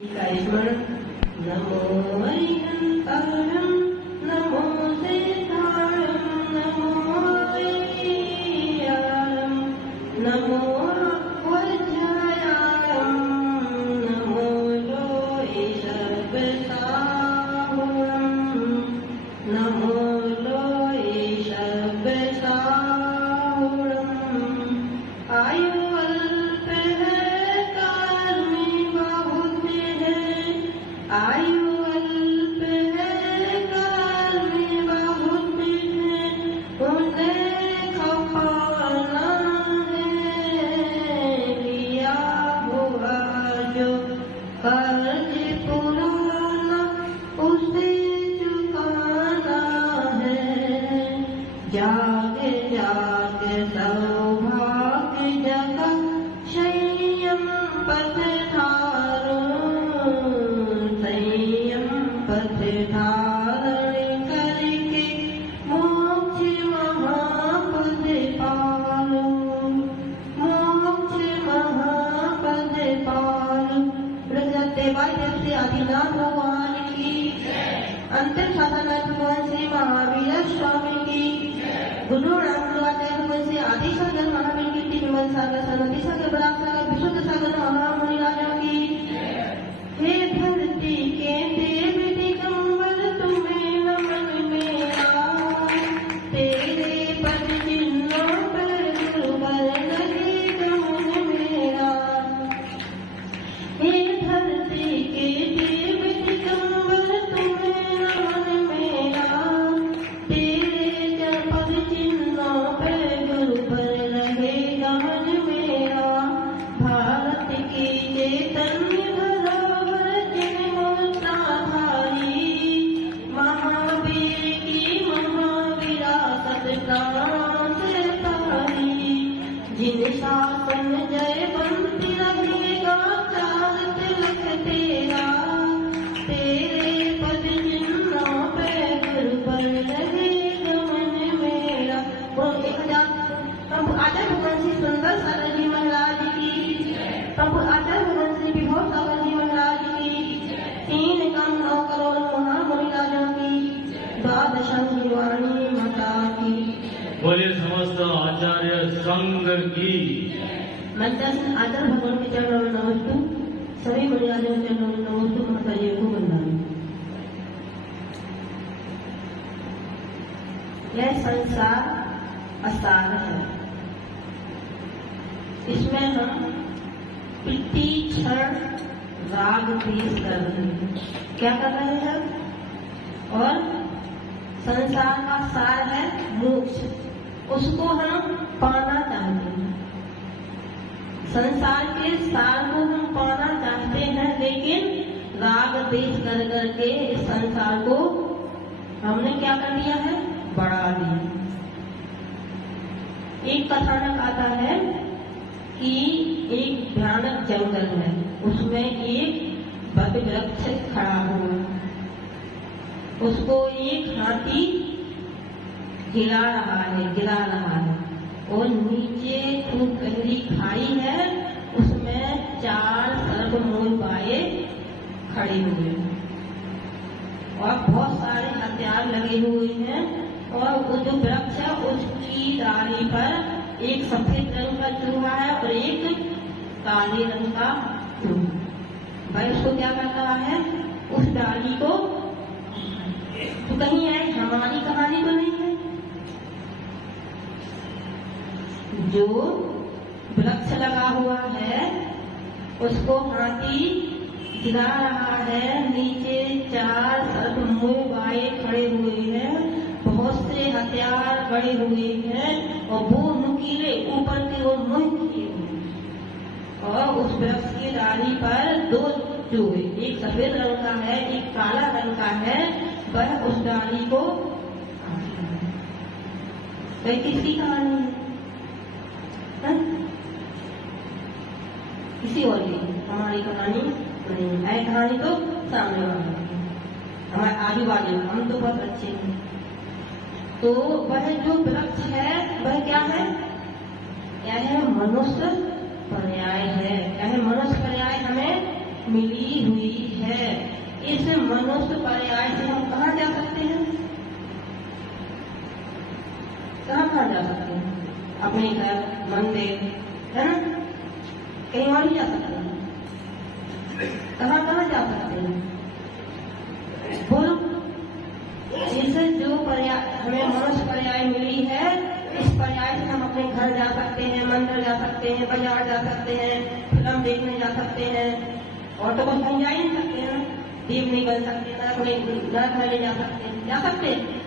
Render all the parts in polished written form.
स्मरण नमो हरिहंतारं नमो सिद्धारं नमो ऐयारं नमो वज्रायारं नमो लोहितबसाहुरं नमो लोहितबसाहुरं आयु आयु अल्प है काल में बहुत है उन्हें खपाना है लिया हुआ जो कर्ज पुराना उसे चुकाना है जाग जाग सौभाग्य जगा संयम पथ धारण करके मोक्ष महापद पालो मोक्ष महापद पालो। प्रगत्यवाय से आदिनाथ भगवान की अंतिम शासनाथ भगवान श्री महावीर स्वामी की गुरु रामकृपाचार्य भगवान से आदि सागर महावीर की विमल सागर सनदी सागर बराक सागर विशुद्ध सागर महामुनि राजा की। हे धरती के देव दिगंबर तुम्हें नमन मेरा तेरे पद चिन्हों पर गुरुवर लगे गमन मेरा। हे धरती के देव दिगंबर तुम्हें नमन मेरा तेरे पद चिन्हों पर गुरुवर लगे गमन मेरा। भारत की चैतन्य जिन शासन जय बनती रहेगा चार तिलक तेरा तेरे पद चिन्हों पे गुरुवर लगे गमन मेरा। प्रभु 1000 प्रभु आचार्य भगवान श्री सुंदर सागर जी महाराज की प्रभु आचार्य भगवान श्री विभोर सागर जी महाराज की 3 करोड़ 9 करोड़ महामुनि राजा की 12 वाणी माता की। बोले समस्त आचार्य संघ की। मंत्रासन आचार्य भगवान के चरणों में नमस्तु सभी मुनिराजों के चरणों में नमस्तु माताजी को वंदन। यह संसार असार है इसमें हम प्रति क्षण राग द्वेष कर रहे हैं। क्या कर रहे हैं और संसार का सार है मोक्ष उसको हम पाना चाहते हैं। संसार के सार को हम पाना चाहते हैं लेकिन राग द्वेष कर करके इस संसार को हमने क्या कर दिया है बढ़ा दिया। एक कथानक आता है कि एक भयानक जंगल है उसमें एक बट वृक्ष खड़ा हुआ उसको एक हाथी गिरा रहा है और नीचे खूब गहरी खाई है उसमें 4 सर्पमूल बाए खड़े हुए हैं और बहुत सारे हथियार लगे हुए हैं और वो जो वृक्ष है उसकी डाली पर एक सफेद रंग का चूहा है और एक काले रंग का चूहा। भाई उसको क्या कर रहा है उस डाली को तो कहीं है हमारी कहानी तो नहीं है। जो वृक्ष लगा हुआ है उसको हाथी गिरा रहा है नीचे 4 सर्पमूल बाए खड़े हुए हैं बहुत से हथियार गड़े हुए हैं और वो नुकीले ऊपर की ओर मुंह किए हुए और उस वृक्ष की डाली पर 2 चूहे एक सफेद रंग का है एक काला रंग का है वह उस डाली को वह किसकी कहानी है किसी और की हमारी कहानी नहीं है। कहानी तो सामने वाली हमारे आजू बाजू हम तो बहुत अच्छे हैं। तो वह जो वृक्ष है वह क्या है मनुष्य पर्याय है। मनुष्य पर्याय हमें मिली हुई है। इस मनुष्य पर्याय से हम कहाँ जा सकते हैं? कहाँ जा सकते हैं? अपने घर, मंदिर, है ना? कहीं और भी जा सकते हैं? कहाँ जा सकते हैं? बोलो। इस जो पर्याय हमें मनुष्य पर्याय मिली है, इस पर्याय से हम अपने घर जा सकते हैं, मंदिर जा सकते हैं, बाजार जा सकते हैं, फिल्म देखने जा सकते हैं, और तो कुछ हम जा ही नहीं सकते हैं। दीप नहीं बन सकते, नरक में जा सकते हैं, जा सकते हैं।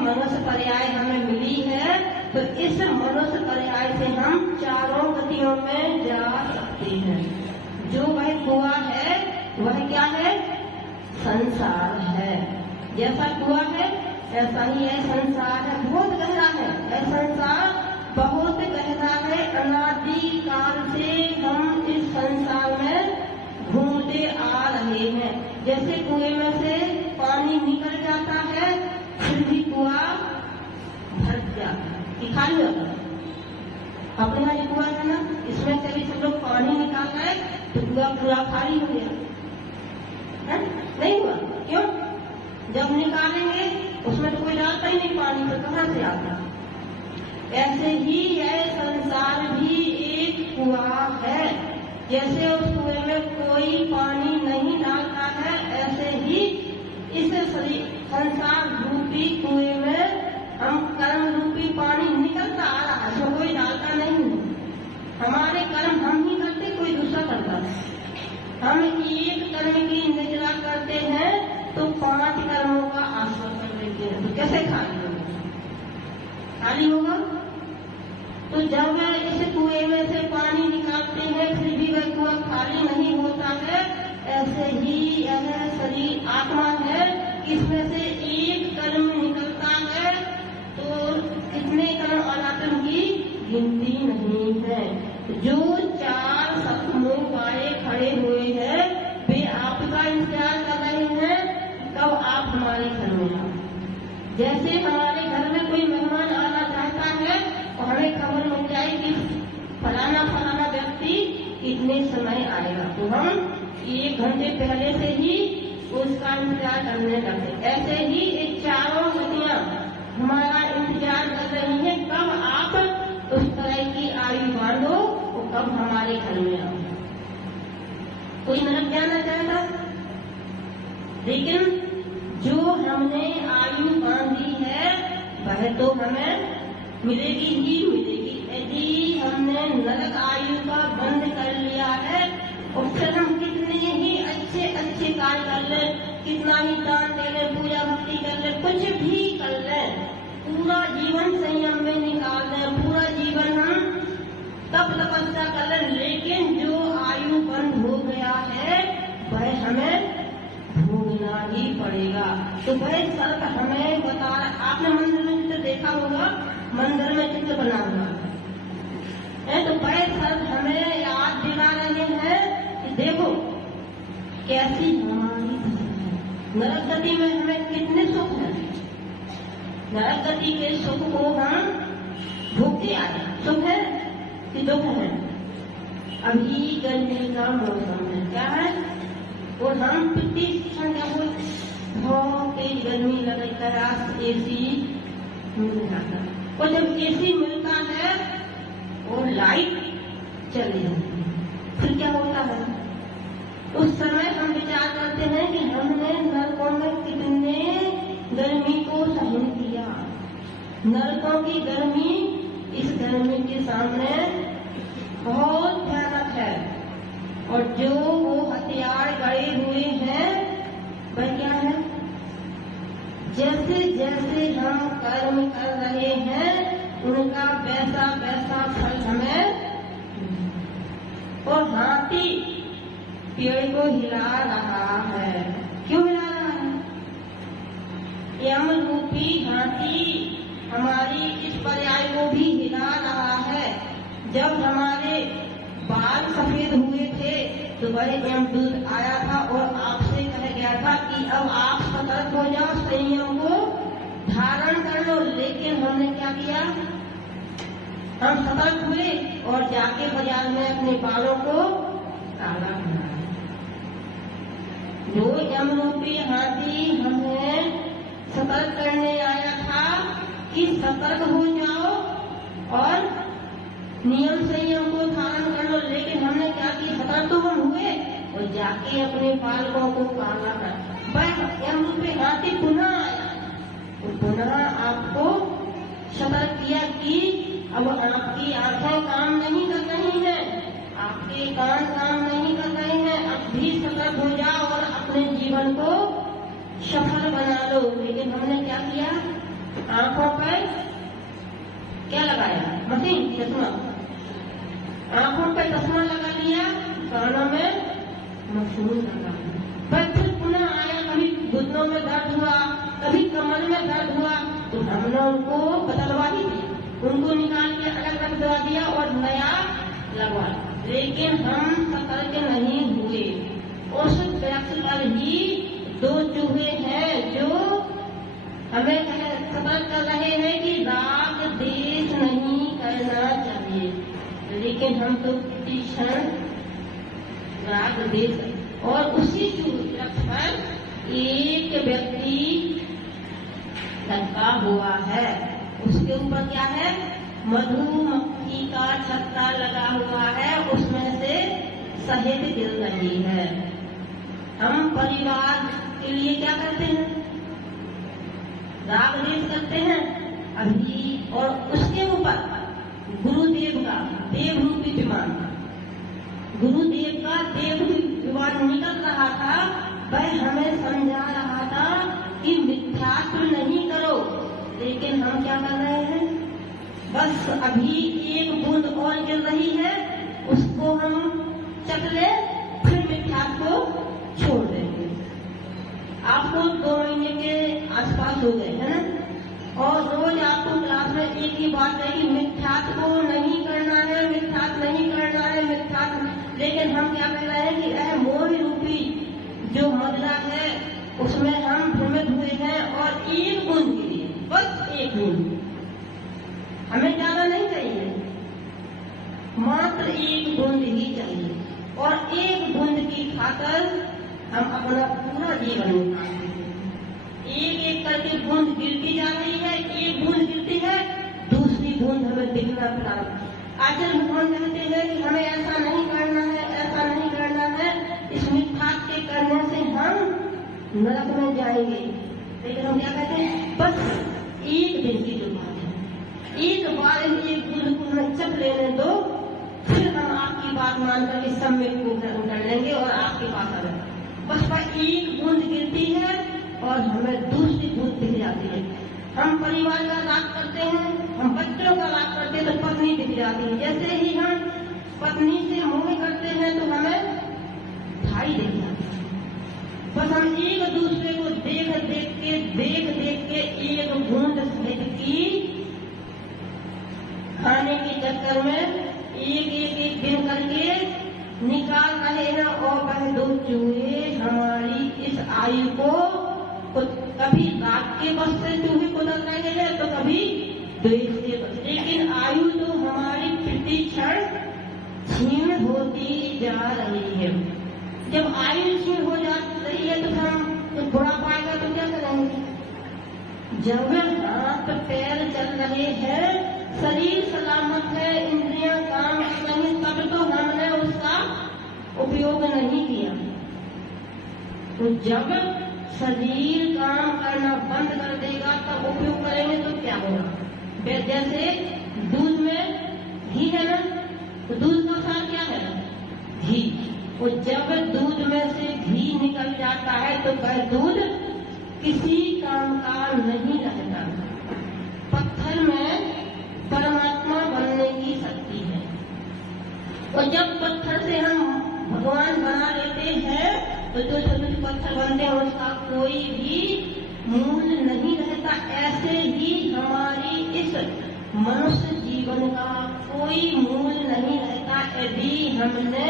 मनुष्य पर्याय हमें मिली है, तो इस मनुष्य पर्याय से हम चारों गतियों में जा सकते हैं। जो वह कुआं है वह क्या है? संसार है। जैसा कुआं है ऐसा ही है संसार है। बहुत गहरा है यह संसार, बहुत गहरा है। अनादि काल से हम इस संसार में घूमते आ रहे हैं। जैसे कुएं में से पानी निकल जाता है, फिर भी कुआं भर जाता है, खाली होता है। अपने यहाँ जो कुआं है ना, इसमें से भी सब लोग पानी निकाल रहे तो कुआं पूरा खाली हो गया है? नहीं हुआ। क्यों? जब निकालेंगे उसमें तो कोई डालता ही नहीं पानी, तो कहाँ से आता? ऐसे ही यह संसार भी एक कुआं है। जैसे उस कुएं में कोई पानी नहीं डालता है, ऐसे ही इस संसार रूपी कुएं में हम कर्म रूपी पानी निकलता आ रहा है, तो कोई डालता नहीं है। हमारे कर्म हम ही करते, कोई दूसरा करता है। हम एक कर्म की निजरा करते हैं तो 5 कर्मों का आश्रय कर लेते हैं, तो कैसे खाली होगा? खाली होगा। तो जब इस कुएं में से पानी निकालते हैं फिर भी वह कुआं खाली नहीं होता है। ऐसे ही यह शरीर आत्मा है, इसमें से एक कर्म निकलता है तो कितने कर्म अनात्म की गिनती नहीं है। जो 4 सपनों पाए खड़े हुए हैं वे आपका इंतजार कर रहे हैं कब आप हमारे घर में आओ। जैसे हमारे घर में कोई मेहमान आना चाहता है और हमें खबर मिल जाए कि फलाना व्यक्ति इतने समय आएगा, तो हम 1 घंटे पहले से ही उसका इंतजार करने लगते। ऐसे ही ये चारों गतियां हमारा इंतजार कर रही हैं कब आप उस तरह की आयु बांधो और कब हमारे घर में आओ। कोई नरक जाना चाहता, लेकिन जो हमने आयु बांधी है वह तो हमें मिलेगी ही मिलेगी। यदि हमने नरक आयु का बंद कर लिया है और फिर हम कितने ही अच्छे कार्य कर ले, कितना ही दान दे ले, पूजा भक्ति कर ले, कुछ भी कर ले, पूरा जीवन संयम में निकाल ले, पूरा जीवन हम तप तपस्या कर ले, लेकिन जो आयु बंद हो गया है वह हमें भोगना ही पड़ेगा। तो वह शर्त हमें बता। आपने मंदिर में चित्र देखा होगा, मंदिर में चित्र बना हुआ है, तो वह शर्त हमें याद दिला रहे हैं कि देखो कैसी हमारी नरक गति में हमें कितने सुख है। नरक गति के सुख को हम भोगते आए। सुख है कि दुख है? अभी गर्मी का मौसम है, क्या है? और हम प्रति संख्या को बहुत तेज गर्मी लगाकर AC मिल जाता है, और जब AC मिलता है और लाइट चली जाती है, फिर क्या होता है? उस समय हम विचार करते हैं कि हमने नरकों में कितने गर्मी को सहन किया। नरकों की गर्मी इस गर्मी के सामने बहुत भयानक है, और जो वो हथियार गड़े हुए हैं वह क्या है? जैसे जैसे हम कर्म कर रहे हैं उनका वैसा वैसा फल हमें। और हाथी पेड़ को हिला रहा है, क्यों हिला रहा है? यम रूपी हाथी हमारी इस पर्याय को भी हिला रहा है। जब हमारे बाल सफेद हुए थे तो वह यमदूत आया था और आपसे कह गया था कि अब आप सतर्क हो जाओ, संयम को धारण कर लो। लेकिन हमने क्या किया? हम सतर्क हुए और जाके बाजार में अपने बालों को काला बनाया। जो यमरूपी हाथी हमें सतर्क करने आया था कि सतर्क हो जाओ और नियम संयम को धारण कर लो, लेकिन हमने क्या किया, सतर्क तो हम हुए और जाके अपने बालकों को काला कर, बस यमरूपी हाथी पुनः आया तो पुनः आपको सतर्क किया कि अब आपकी आंखें काम नहीं कर रही हैं, आपके कान काम नहीं कर रहे हैं, अब भी सतर्क हो जाओ और अपने जीवन को सफल बना लो। लेकिन हमने क्या किया, आंखों पर क्या लगाया, मशीन चश्मा, आंखों पर चश्मा लगा लिया, कानों में मशीन लगा लिया, पर फिर पुनः आया, कभी घुटनों में दर्द हुआ, कभी कमर में दर्द हुआ, तो हमने उनको बदलवा ही दिया, उनको निकाल के अलग रख दवा दिया और नया लगवा। लेकिन हम सतर्क नहीं हुए। उस वृक्ष पर ही 2 चूहे हैं जो हमें सतर्क कर रहे हैं कि राग देश नहीं करना चाहिए, लेकिन हम तो क्षण राग देश। और उसी वृक्ष पर एक व्यक्ति लटका हुआ है, उसके ऊपर क्या है, मधुमक्खी का छत्ता लगा हुआ है, उसमें से शहद गिर रही है। हम परिवार के लिए क्या करते हैं, राग देश करते हैं अभी, और उसके ऊपर गुरुदेव का देव रूपी विमान, गुरुदेव का देव विमान निकल रहा था, वह हमें समझा रहा था कि मिथ्यात्व नहीं करो, लेकिन हम क्या कर रहे हैं, बस अभी एक बूंद और गिर रही है, उसको हम चख ले, फिर मिथ्यात्व को छोड़ देंगे। आपको 2 महीने के आसपास हो गए है ना, और रोज आपको क्लास में एक ही बात है कि मिथ्यात्व को नहीं करना है, मिथ्यात्व नहीं करना है, मिथ्यात्व। लेकिन हम क्या कर रहे हैं कि यह मोह रूपी जो मदरा है उसमें हम भ्रमित हुए हैं, और एक बूंद के लिए, बस एक बूंद, हमें ज्यादा नहीं चाहिए, मात्र एक बूंद ही चाहिए, और एक बूंद की खातिर हम अपना पूरा जीवन निकालते हैं। एक एक करके बूंद गिरती जा रही है, एक बूंद गिरती है, दूसरी बूंद हमें दिखना प्रारंभ। आचार्य भगवान कहते हैं कि हमें ऐसा नहीं करना है, ऐसा नहीं करना है, इस मिथ्यात्व के करने से हम नरक में जाएंगे। लेकिन हम क्या कहते हैं, बस एक दिन की जो बात है, एक बार एक बूंद को हमें चख लेने दो, फिर हम आपकी बात मानकर के सम्यक को ग्रहण कर लेंगे और आपके पास आ जाएंगे। बस पर एक बूंद गिरती है और हमें दूसरी बूंद दिख जाती है। हम परिवार का राग करते हैं, हम बच्चों का राग करते हैं तो पत्नी दिख जाती है, जैसे ही हम पत्नी से मोह करते हैं तो हमें भाई दिख जाता है। बस हम एक दूसरे को देख देख के एक बूंद शहद की खाने के चक्कर में एक दिन करके निकाल रहे हैं, और वह 2 चूहे हमारी इस आयु को कभी राग के बस से चूहे को लग रहे हैं तो कभी द्वेष के बस, लेकिन आयु तो हमारी प्रतिक्षण क्षीण होती जा रही है। जब आयु क्षीण हो जा रही है तो हम बुढ़ापा आएगा तो क्या करेंगे, जब हाथ पैर चल रहे हैं, शरीर सलामत है, इंद्रियां काम कर रही, तब तो हमने उसका उपयोग नहीं किया। तो जब शरीर काम करना बंद कर देगा तब उपयोग करेंगे तो क्या होगा। जैसे दूध में घी है ना, तो दूध का सार क्या है, घी। और जब दूध में से घी निकल जाता है तो वह दूध किसी काम का नहीं रहता। पत्थर में परमात्मा बनने की शक्ति है, और जब पत्थर से हम भगवान बना लेते हैं तो जो छोटे पत्थर बनते हैं उसका कोई भी मूल्य नहीं रहता। ऐसे ही हमारी इस मनुष्य जीवन का कोई मूल्य नहीं रहता यदि हमने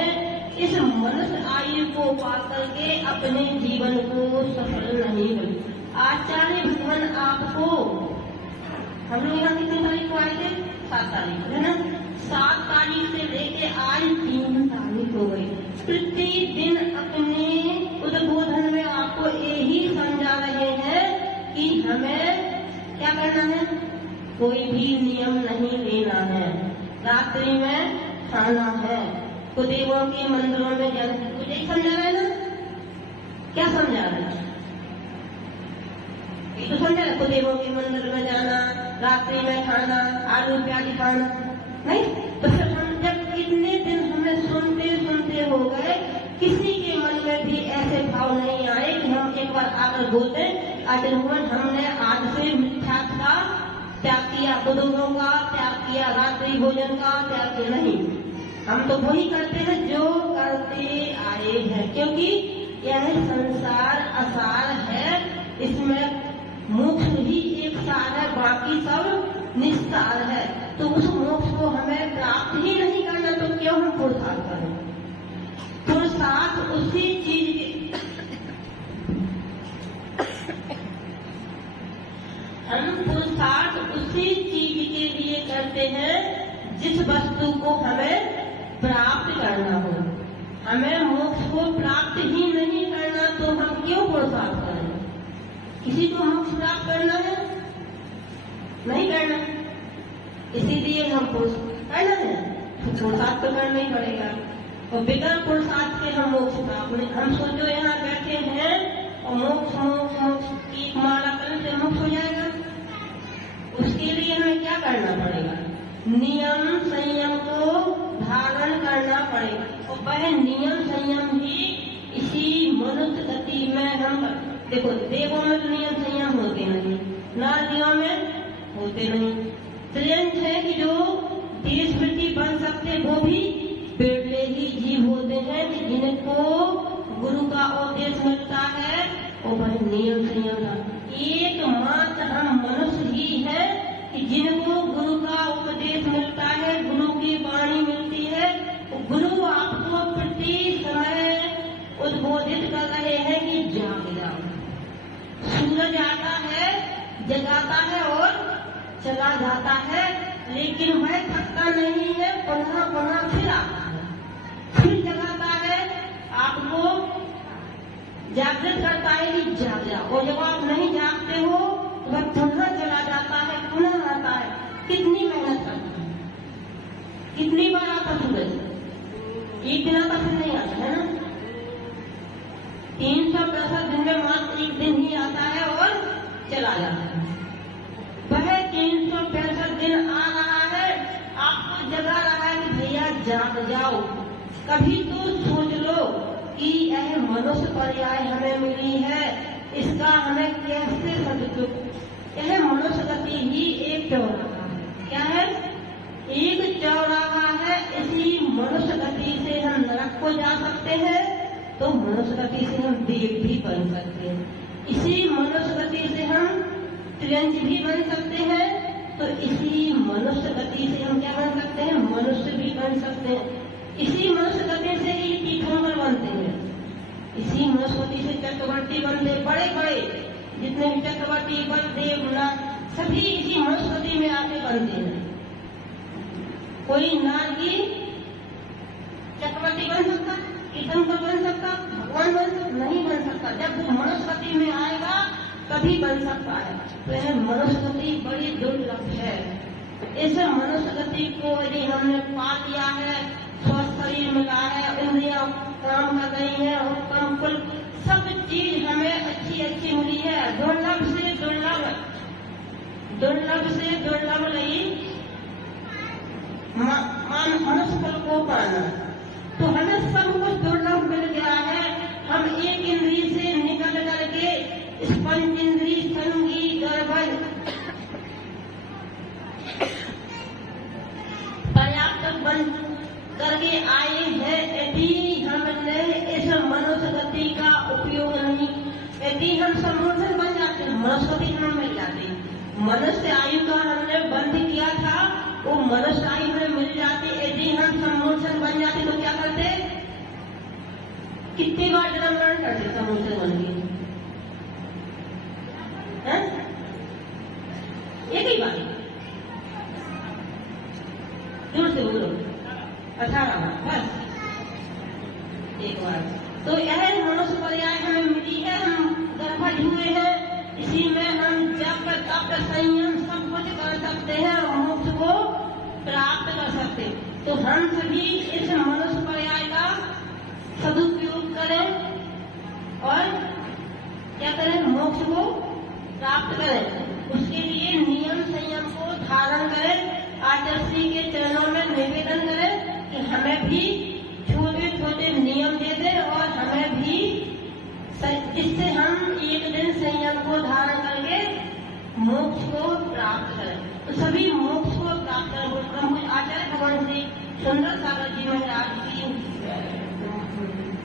इस मनुष्य आयु को पा करके अपने जीवन को सफल नहीं बने। आचार्य भगवान आपको, हम लोग यहाँ कितनी तारीख को आए थे, 7 तारीख है ना, 7 तारीख से लेके आज 3 तारीख हो गई। प्रतिदिन अपने उद्बोधन में भी नियम नहीं लेना है, रात्रि में खाना है, कुदेवों के मंदिरों में जाना। कुछ यही समझा रहे ना? क्या समझा रहे हैं? ये तो समझा रहे, कुदेवों के मंदिर में जाना, रात्रि में खाना, आलू प्याज खाना नहीं। तो फिर हम जब इतने दिन हमें सुनते सुनते हो गए, किसी के मन में भी ऐसे भाव नहीं आए कि हम एक बार आकर बोलते आज हमने आज से मिथ्या का त्याग किया, कुदूरों का त्याग किया, रात्रि भोजन का त्याग किया। नहीं, हम तो वही करते हैं जो करते आए हैं, क्योंकि यह संसार असार है, इसमें मोक्ष ही एक सार है, बाकी सब निस्तार है। तो उस मोक्ष को हमें प्राप्त ही नहीं करना, तो क्यों हम पुरुषार्थ करें? पुरुषार्थ उसी चीज के हम पुरुषार्थ उसी चीज के लिए करते हैं जिस वस्तु को हमें प्राप्त करना हो। हमें मोक्ष को प्राप्त ही नहीं करना, तो हम क्यों पुरुषार्थ करें? किसी को मोक्ष प्राप्त करना है? नहीं करना, इसीलिए हम करना है तो पुरुषार्थ तो करना ही पड़ेगा। और बिना पुरुषार्थ के हम मोक्ष प्राप्त नहीं। हम सोचो यहाँ बैठे हैं और मोक्ष मोक्ष मोक्ष की माला करने से मोक्ष हो जाएगा। उसके लिए हमें क्या करना पड़ेगा? नियम संयम को धारण करना पड़ेगा, और वह नियम संयम ही इसी मनुष्य गति में हम देखो, देवों में तो नियम संयम होते नहीं, नारियों में होते नहीं। त्रियंश है कि जो देश वृत्ति बन सकते वो भी बिरले ही जीव होते हैं कि जिनको गुरु का उपदेश मिलता है और वह नियम संयम का। एकमात्र हम मनुष्य ही है कि जिनको गुरु का उपदेश मिलता है, गुरु की वाणी मिलती है। गुरु आपको प्रति समय उद्बोधित कर रहे हैं कि जाग जाओ। सूरज आता है, जगाता है और चला जाता है, लेकिन वह थकता नहीं है, पुनः पुनः फिर आता है, फिर जगाता है, आपको जागृत करता है कि जाग जाओ। और जब आप नहीं जागते हो तो वह पुनः चला जाता है, पुनः आता है। कितनी मेहनत करता है, कितनी बार आता सूरज? एक दिन आता फिर नहीं आता है ना। 365 दिन में मात्र एक दिन ही आता है और चला जाता है। वह 365 दिन आ रहा है, आपको जगा रहा है कि भैया जाग जाओ। कभी तो सोच लो कि यह मनुष्य पर्याय हमें मिली है, इसका हमें कैसे सदुपयोग। यह मनुष्य गति ही एक चौराहा है। क्या है? एक चौराहा है। इसी मनुष्य गति से हम नरक को जा सकते हैं, तो मनुष्य गति से हम देव भी बन सकते हैं। इसी मनुष्य गति से हम त्रियंश भी बन सकते हैं, तो इसी मनुष्य गति से हम क्या बन सकते हैं? मनुष्य भी बन सकते हैं। इसी मनुष्य गति से ही तीर्थंकर बनते हैं, इसी मनुष्य गति से चक्रवर्ती बनते, बड़े बड़े जितने भी चक्रवर्ती बलदेव नाग सभी इसी मनुष्य गति में आके बनते हैं। कोई नागी चक्रवर्ती बन सकता, तीर्थंकर बन सकता, भगवान बन सकता? नहीं बन सकता। जब वो मनुष्य गति में आएगा तभी बन सकता है। तो यह मनुष्य गति बड़ी दुर्लभ है। इस मनुष्य गति को यदि हमने पा लिया है, स्वस्थ शरीर मिला है, इंद्रियां काम कर रही है, उत्तम कुल सब चीज हमें अच्छी अच्छी मिली है, दुर्लभ से दुर्लभ, दुर्लभ से दुर्लभ नहीं मनुष्य कुल को पाना। तो हमें सब कुछ दुर्लभ मिल गया है। हम एक इंद्री से निकल करके इस पंच इंद्री संगी गर्भज पर्याप्त बन करके आए हैं। यदि हमने इस मनुष्य गति का उपयोग नहीं, यदि हम सम्मोचन बन जाते हैं, मनुष्य गति हम मिल जाते हैं। मनुष्य आयु का हमने बंद किया था, वो मनुष्य आयु में मिल जाती। यदि हम सम्मोचन बन जाते तो क्या करते? कितनी बार जन्म ग्रहण करते सम्मोचन बन गए? एक ही बार, दूर से बोलो, 18 बार बस, एक बार। तो यह मनुष्य पर्याय हमें मिली है, हम गर्भज हुए हैं, इसी में हम जप तप संयम सब कुछ कर सकते हैं। हम सभी इस मनुष्य पर्याय का सदुपयोग करें और क्या करें, मोक्ष को प्राप्त करें। उसके लिए नियम संयम को धारण करें। आचार्य श्री के चरणों में निवेदन करें कि हमें भी छोटे छोटे नियम दे दें और हमें भी, जिससे हम एक दिन संयम को धारण करके मोक्ष को प्राप्त करें। तो सभी मोक्ष को प्राप्त करें। आचार्य भगवान श्री सुंदर सागर जी महाराज की